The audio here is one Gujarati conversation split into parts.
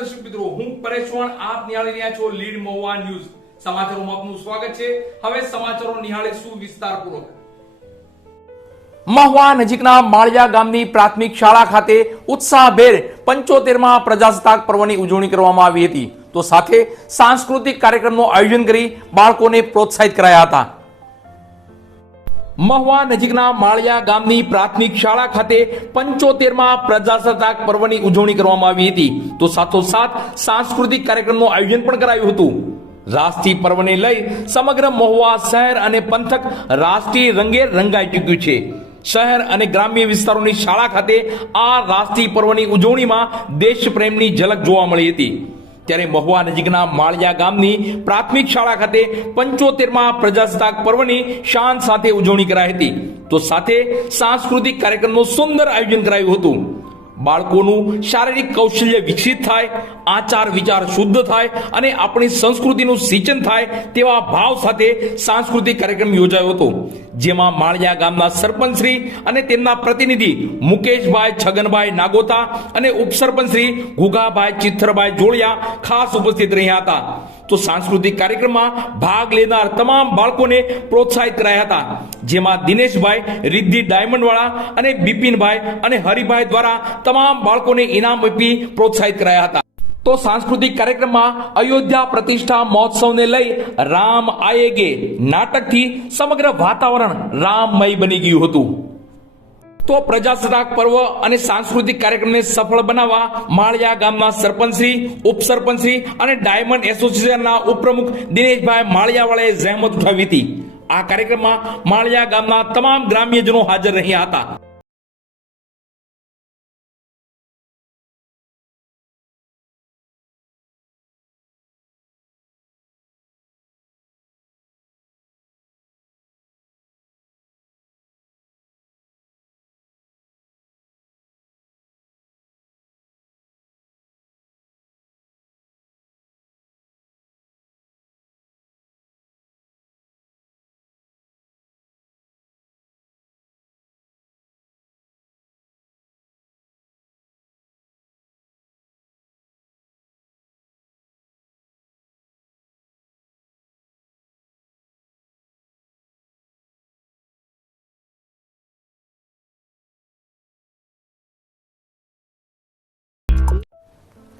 દર્શક મિત્રો, હું પરેશ ચૌહાણ, આપ નિહાળી રહ્યા છો લીડ મહુવા ન્યૂઝ. સમાચારોમાં આપનું સ્વાગત છે. હવે સમાચારો નિહાળીશું વિસ્તારપૂર્વક. મહુવા નજીકના માળિયા ગામની પ્રાથમિક શાળા ખાતે ઉત્સાહભેર 75માં પ્રજાસત્તાક પર્વની ઉજવણી કરવામાં આવી હતી. તો સાથે સાંસ્કૃતિક કાર્યક્રમનું આયોજન કરી બાળકોને પ્રોત્સાહિત કરાયા હતા. મહુવા નજીકના માળિયા ગામની પ્રાથમિક શાળા ખાતે 75માં પ્રજાસત્તાક પર્વની ઉજવણી કરવામાં આવી હતી. તો સાથોસાથ સાંસ્કૃતિક કાર્યક્રમનું આયોજન પણ કરાયું હતું. રાષ્ટ્રીય પર્વને લઈ સમગ્ર મહુવા શહેર અને પંથક રાષ્ટ્રીય રંગે રંગાઈ ચૂક્યું છે. શહેર અને ગ્રામ્ય વિસ્તારોની શાળા ખાતે આ રાષ્ટ્રીય પર્વની ઉજવણીમાં દેશ પ્રેમની ઝલક જોવા મળી હતી. ત્યારે મહુવા નજીકના માળિયા ગામની પ્રાથમિક શાળા ખાતે 75માં પ્રજાસત્તાક પર્વની શાન સાથે ઉજવણી કરાઈ હતી. તો સાથે સાંસ્કૃતિક કાર્યક્રમનું સુંદર આયોજન કરાયું હતું. બાળકોનું શારીરિક કૌશલ્ય વિકસિત થાય, આચાર વિચાર શુદ્ધ થાય અને આપણી સંસ્કૃતિનું સિંચન થાય તેવા ભાવ સાથે સાંસ્કૃતિક કાર્યક્રમ યોજાયો હતો. જેમાં માળિયા ગામના સરપંચશ્રી અને તેમના પ્રતિનિધિ મુકેશભાઈ છગનભાઈ નાગોતા અને ઉપસરપંચશ્રી ગુગાભાઈ ચિત્થરભાઈ જોડિયા ખાસ ઉપસ્થિત રહ્યા હતા. તો સાંસ્કૃતિક કાર્યક્રમમાં ભાગ લેનાર તમામ બાળકોને પ્રોત્સાહિત કરાયા હતા. જેમાં દિનેશભાઈ રિદ્ધિ ડાયમંડવાળા અને બિપિનભાઈ અને હરિભાઈ દ્વારા તમામ બાળકોને ઇનામ આપી પ્રોત્સાહિત કરાયા હતા. તો સાંસ્કૃતિક કાર્યક્રમમાં અયોધ્યા પ્રતિષ્ઠા મહોત્સવને લઈ રામ આયેગે નાટકથી સમગ્ર વાતાવરણ રામમય બની ગયું હતું. તો પ્રજાસત્તાક પર્વ અને સાંસ્કૃતિક કાર્યક્રમને સફળ બનાવવા માળિયા ગામના સરપંચશ્રી, ઉપસરપંચશ્રી અને ડાયમંડ એસોસિએશનના ઉપપ્રમુખ દિનેશભાઈ માળિયાવાળાએ જહેમત ઉઠાવી હતી. આ કાર્યક્રમમાં માળિયા ગામના તમામ ગ્રામ્યજનો હાજર રહ્યા હતા.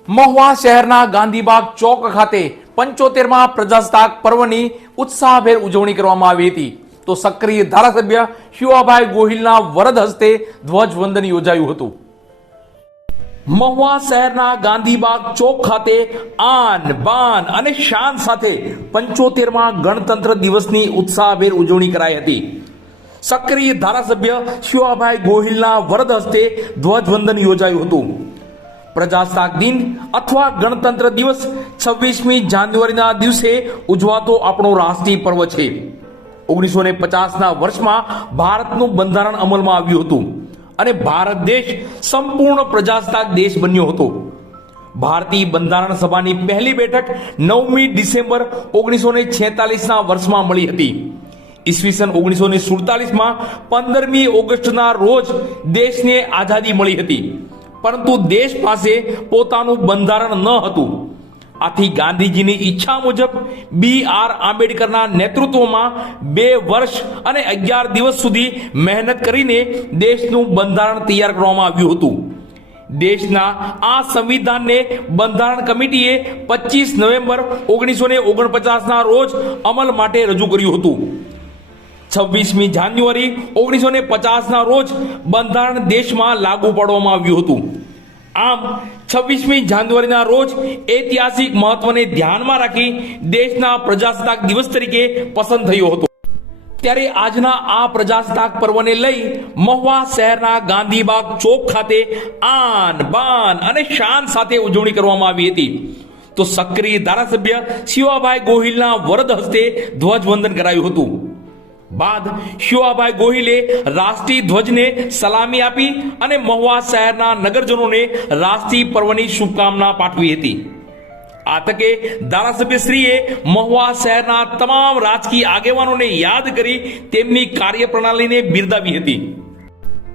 મહુવા શહેરના ગાંધીબાગ ચોક ખાતે 75માં પ્રજાસત્તાક પર્વની ઉત્સાહભેર ઉજવણી કરવામાં આવી હતી. તો સક્રિય ધારાસભ્ય શિવાભાઈ ગોહિલના વરદ હસ્તે ધ્વજવંદન યોજાયું હતું. મહુવા શહેરના ગાંધીબાગ ચોક ખાતે આન બાન અને શાન સાથે 75માં ગણતંત્ર દિવસની ઉત્સાહભેર ઉજવણી કરાઈ હતી. સક્રિય ધારાસભ્ય શિવાભાઈ ગોહિલના વરદ હસ્તે ધ્વજવંદન યોજાયું હતું. પ્રજાસત્તાક દિન અથવા ગણતંત્ર દિવસ 26મી જાન્યુઆરીના દિવસે ઉજવાતો આપણો રાષ્ટ્રીય પર્વ છે. 1950ના વર્ષમાં ભારતનું બંધારણ અમલમાં આવ્યું હતું અને ભારત દેશ સંપૂર્ણ પ્રજાસત્તાક દેશ બન્યો હતો. ભારતીય બંધારણ સભાની પહેલી બેઠક 9મી ડિસેમ્બર 1946ના વર્ષમાં મળી હતી. ઈસવીસન 1947માં 15મી ઓગસ્ટના રોજ દેશને આઝાદી મળી હતી. પરંતુ દેશ પાસે પોતાનું બંધારણ ન હતું. આથી ગાંધીજીની ઈચ્છા મુજબ B.R. આંબેડકરના નેતૃત્વમાં 2 વર્ષ અને 11 દિવસ સુધી મહેનત કરીને દેશનું બંધારણ તૈયાર કરવામાં આવ્યું હતું. દેશના આ સંવિધાનને બંધારણ કમિટીએ 25 નવેમ્બર 1949ના રોજ અમલ માટે રજૂ કર્યું હતું. 26મી જાન્યુઆરી 1950ના રોજ બંધારણ દેશમાં લાગુ પાડવામાં આવ્યું હતું. આમ 26મી જાન્યુઆરીના રોજ ઐતિહાસિક મહત્વને ધ્યાનમાં રાખી દેશના પ્રજાસત્તાક દિવસ તરીકે પસંદ થયો હતો. ત્યારે આજના આ પ્રજાસત્તાક પર્વને લઈ મહુવા શહેરના ગાંધીબાગ ચોક ખાતે આન બાન અને શાન સાથે ઉજવણી કરવામાં આવી હતી. તો સક્રિય ધારાસભ્ય શિવાભાઈ ગોહિલના વરદ હસ્તે ધ્વજવંદન કરાયું હતું. બાદ શિવાભાઈ ગોહિલે રાષ્ટ્રીય ધ્વજને સલામી આપી અને મહુવા શહેરના નગરજનોને રાષ્ટ્રીય પર્વની શુભકામના પાઠવી હતી. આ તકે ધારાસભ્યશ્રીએ મહુવા શહેરના તમામ રાજકીય આગેવાનોને યાદ કરી તેમની કાર્યપ્રણાલીને બિરદાવી હતી.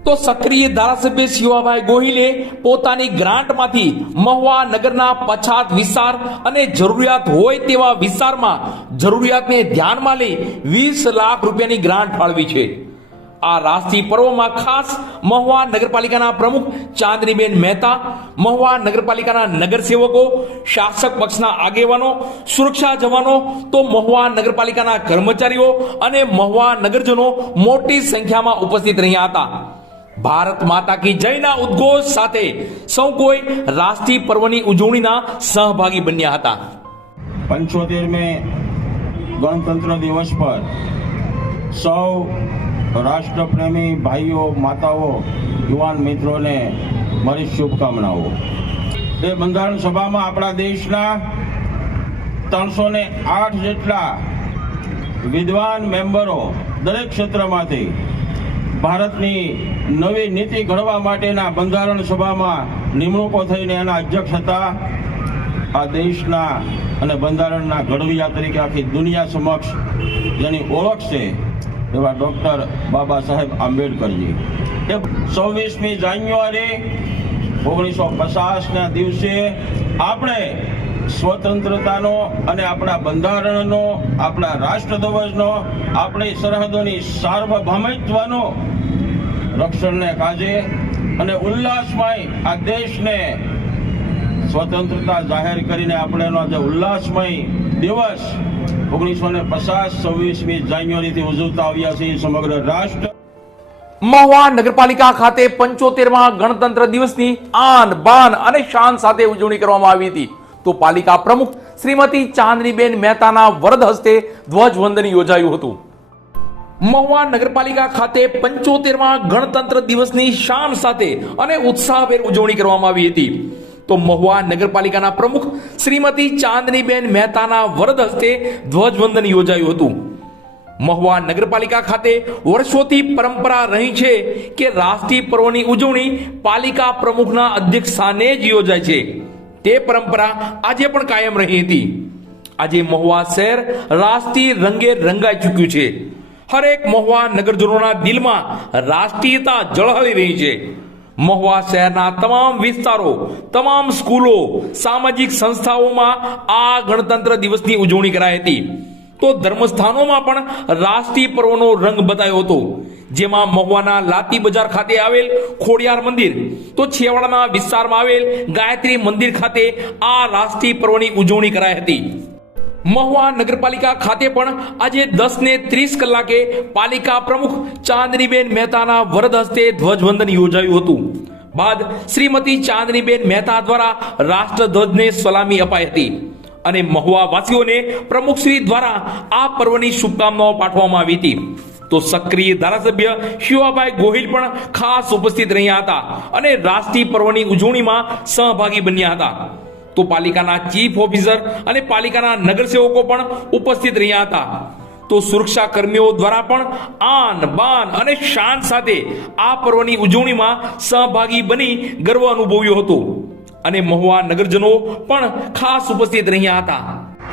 તો સક્રિય ધારાસભ્ય શિવાભાઈ ગોહિલે પોતાની ગ્રાન્ટમાંથી મહુવા નગરના પછાત વિસ્તાર અને જરૂરિયાત હોય તેવા વિસ્તારમાં જરૂરિયાતને ધ્યાનમાં લઈ 20 લાખ રૂપિયાની ગ્રાન્ટ ફાળવી છે. આ રાષ્ટ્રીય પર્વમાં ખાસ મહુવા નગરપાલિકાના પ્રમુખ ચાંદનીબેન મહેતા, મહુવા નગરપાલિકાના નગરસેવકો, શાસક પક્ષના આગેવાનો, સુરક્ષા જવાનો, તો મહુવા નગરપાલિકાના કર્મચારીઓ અને મહુવા નગરજનો મોટી સંખ્યામાં ઉપસ્થિત રહ્યા હતા. ભારત માતા કી જયના ઉદ્ઘોષ સાથે સૌ કોઈ રાષ્ટ્રીય પર્વની ઉજવણીના સહભાગી બન્યા હતા. 75મે ગણતંત્ર દિવસ પર સૌ રાષ્ટ્રપ્રેમી ભાઈઓ, માતાઓ, યુવાન મિત્રોને મારી શુભકામનાઓ. એ બંધારણ સભામાં આપણા દેશના 308 જેટલા વિદ્વાન મેમ્બરો દરેક ક્ષેત્રમાંથી ભારતની નવી નીતિ ઘડવા માટેના બંધારણ સભામાં નિમણૂકો થઈને એના અધ્યક્ષ હતા. આ દેશના અને બંધારણના ઘડવૈયા તરીકે આખી દુનિયા સમક્ષ જેની ઓળખ છે એવા ડૉક્ટર બાબા સાહેબ આંબેડકરજી. એ 26મી જાન્યુઆરી 1950ના દિવસે આપણે સ્વતંત્રતાનો અને આપણા બંધારણનો, આપણા રાષ્ટ્રધ્વજનો, આપણી સરહદોની સાર્વભૌમત્વનો રક્ષણને કાજે અને ઉલ્લાસમય આ દેશને સ્વતંત્રતા જાહેર કરીને આપણે એનો જે ઉલ્લાસમય દિવસ 1950 26મી જાન્યુઆરીથી ઉજવતા આવ્યા છે સમગ્ર રાષ્ટ્ર. મહુવા નગરપાલિકા ખાતે 75માં ગણતંત્ર દિવસની આન બાન અને શાન સાથે ઉજવણી કરવામાં આવી હતી. તો પાલિકા પ્રમુખ શ્રીમતી ચાંદનીબેન મહેતાના વરદ હસ્તે ધ્વજવંદન યોજાયું હતું. મહુવા નગરપાલિકા ખાતે 75માં ગણતંત્ર દિવસની શાન સાથે અને ઉત્સાહભેર ઉજવણી કરવામાં આવી હતી. તો મહુવા નગરપાલિકાના પ્રમુખ શ્રીમતી ચાંદનીબેન મહેતાના વરદ હસ્તે ધ્વજવંદન યોજાયું હતું. મહુવા નગરપાલિકા ખાતે વર્ષોથી પરંપરા રહી છે કે રાષ્ટ્રીય પર્વની ઉજવણી પાલિકા પ્રમુખના અધ્યક્ષ સ્થાને જ યોજાય છે. તે પરંપરા આજે પણ કાયમ રહી હતી. આજે મહુવા શહેર રાષ્ટ્રીય રંગે રંગાઈ ચૂક્યું છે. હરેક મહુવા નગરજનોના દિલમાં રાષ્ટ્રીયતા ઝળહળી રહી છે. મહુવા શહેરના તમામ વિસ્તારો, તમામ સ્કૂલો, સામાજિક સંસ્થાઓમાં આ ગણતંત્ર દિવસની ઉજવણી કરાઈ હતી. તો ધર્મસ્થાનોમાં પણ રાષ્ટ્રીય પર્વનો રંગ બતાવ્યો હતો. જેમાં મહુવાના લાતી બજાર ખાતે આવેલ ખોડિયાર મંદિર, તો છેવાડાના વિસ્તારમાં આવેલ ગાયત્રી મંદિર ખાતે આ રાષ્ટ્રીય પર્વની ઉજવણી કરાઈ હતી. મહુવા નગરપાલિકા ખાતે પણ આજે 10:30 કલાકે પાલિકા પ્રમુખ ચાંદનીબેન મહેતાના વરદ હસ્તે ધ્વજવંદન યોજાયું હતું. બાદ શ્રીમતી ચાંદનીબેન મહેતા દ્વારા રાષ્ટ્રધ્વજને સલામી અપાઈ હતી અને મહુવા વાસીઓને પ્રમુખશ્રી દ્વારા આ પર્વની શુભકામનાઓ પાઠવવામાં આવી હતી. તો સક્રિય ધારાસભ્ય શિવાભાઈ ગોહિલ પણ ખાસ ઉપસ્થિત રહ્યા હતા અને રાષ્ટ્રીય પર્વની ઉજવણીમાં સહભાગી બન્યા હતા. તો પાલિકાના ચીફ ઓફિસર અને પાલિકાના નગરસેવકો પણ ઉપસ્થિત રહ્યા હતા. તો સુરક્ષા કર્મીઓ દ્વારા પણ આન બાન અને શાન સાથે આ પર્વની ઉજવણીમાં સહભાગી બની ગર્વ અનુભવ્યો હતો અને મહુવા નગરજનો પણ ખાસ ઉપસ્થિત રહ્યા હતા.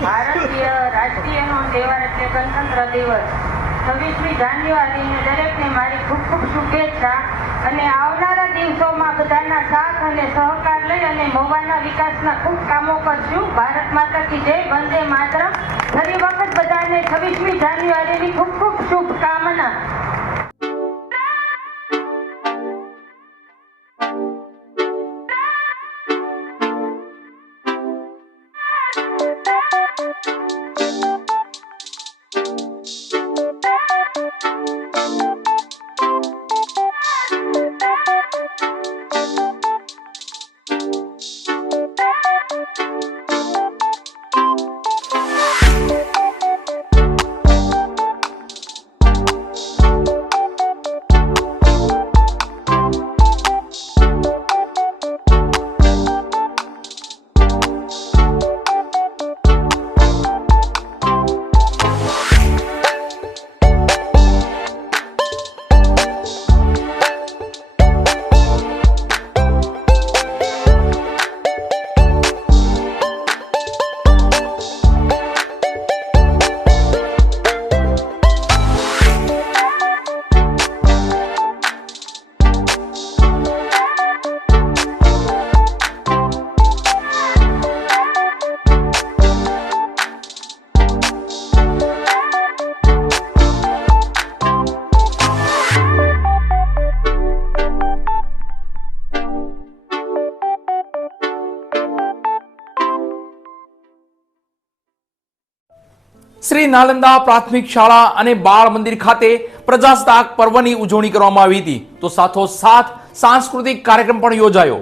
ભારતીય રાષ્ટ્રીયનો તહેવાર એટલે ગણતંત્ર દિવસ 26મી જાન્યુઆરીને દરેકને મારી ખૂબ ખૂબ શુભેચ્છા અને આવનારા દિવસોમાં બધાના સાથ અને સહકાર લઈ અને મહુવાના વિકાસના ખૂબ કામો કરશું. ભારત માતા કી જય, વંદે માતરમ. ફરી વખત બધાને 26મી જાન્યુઆરીની ખૂબ ખૂબ શુભકામના. શ્રી નાલંદા પ્રાથમિક શાળા અને બાળ મંદિર ખાતે પ્રજાસત્તાક પર્વની ઉજવણી કરવામાં આવી હતી. તો સાથોસાથ સાંસ્કૃતિક કાર્યક્રમ પણ યોજાયો.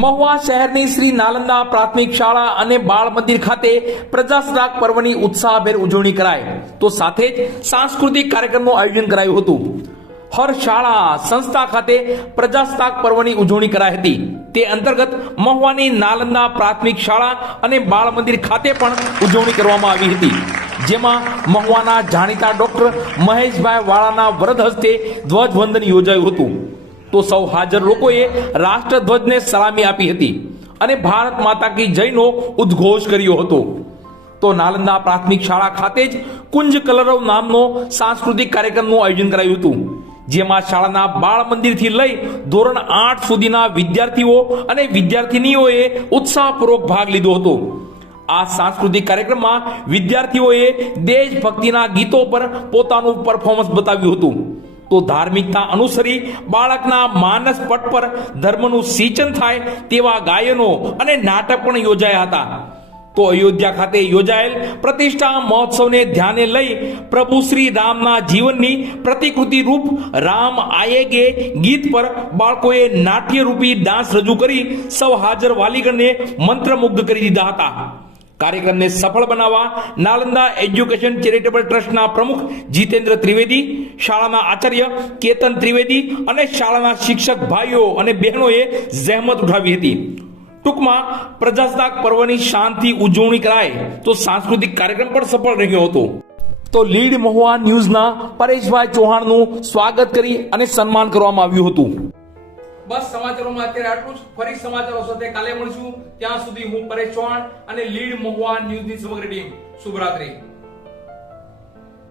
મહુવા શહેરની શ્રી નાલંદા પ્રાથમિક શાળા અને બાળ મંદિર ખાતે પ્રજાસત્તાક પર્વની ઉત્સાહભેર ઉજવણી કરાઈ. તો સાથે જ સાંસ્કૃતિક કાર્યક્રમનું આયોજન કરાયું હતું. હર શાળા સંસ્થા ખાતે પ્રજાસત્તાક પર્વની ઉજવણી કરાઈ હતી. તે અંતર્ગત મહુવાની નાલંદા પ્રાથમિક શાળા અને બાળ મંદિર ખાતે પણ ઉજવણી કરવામાં આવી હતી, જેમાં મહુવાના જાણીતા ડોક્ટર મહેશભાઈ વાળાના વરદ હસ્તે ધ્વજવંદન યોજાયું હતું. તો સૌ હાજર લોકોએ રાષ્ટ્રધ્વજને સલામી આપી હતી અને ભારત માતા કી જયનો ઉદ્ઘોષ કર્યો હતો. તો નાલંદા પ્રાથમિક શાળા ખાતે જ કુંજ કલરવ નામનો સાંસ્કૃતિક કાર્યક્રમનું આયોજન કરાયું હતું, જેમાં શાળાના બાળ મંદિરથી લઈ ધોરણ 8 સુધીના વિદ્યાર્થીઓ અને વિદ્યાર્થિનીઓએ ઉત્સાહપૂર્વક ભાગ લીધો હતો. આ સાંસ્કૃતિક કાર્યક્રમમાં વિદ્યાર્થીઓએ દેશભક્તિના ગીતો પર પોતાનું પરફોર્મન્સ બતાવ્યું હતું. તો ધાર્મિકતા અનુસરી બાળકના માનસ પટ પર ધર્મનું સિંચન થાય તેવા ગાયનો અને નાટક પણ યોજાયા હતા. તો અયોધ્યા ખાતે યોજાયેલ પ્રતિષ્ઠા મહોત્સવને ધ્યાને લઈ પ્રભુ શ્રી રામના જીવનની પ્રતિકૃતિ રૂપ રામ આયેગે ગીત પર બાળકોએ નાટ્યરૂપી ડાન્સ રજૂ કરી સૌ હાજર વાલીગણને મંત્રમુગ્ધ કરી દીધા હતા. કાર્યક્રમને સફળ બનાવવા નાલંદા એજ્યુકેશન ચેરિટેબલ ટ્રસ્ટના પ્રમુખ જીતેન્દ્ર ત્રિવેદી, શાળાના આચાર્ય કેતન ત્રિવેદી અને શાળાના શિક્ષક ભાઈઓ અને બહેનોએ જહેમત ઉઠાવી હતી. ટૂંકમાં પ્રજાસત્તાક પર્વની શાંતિ ઉજવણી કરાય તો સાંસ્કૃતિક કાર્યક્રમ પણ સફળ રહ્યો હતો. તો લીડ મહુવા ન્યૂઝના પરેશભાઈ ચૌહાણનું સ્વાગત કરી અને સન્માન કરવામાં આવ્યું હતું. બસ સમાચારોમાં અત્યારે આટલું જ. ફરી સમાચારો સાથે કાલે મળીશું. ત્યાં સુધી હું પરેશ ચૌહાણ અને લીડ મહુવા ન્યૂઝની સમગ્ર ટીમ શુભરાત્રી.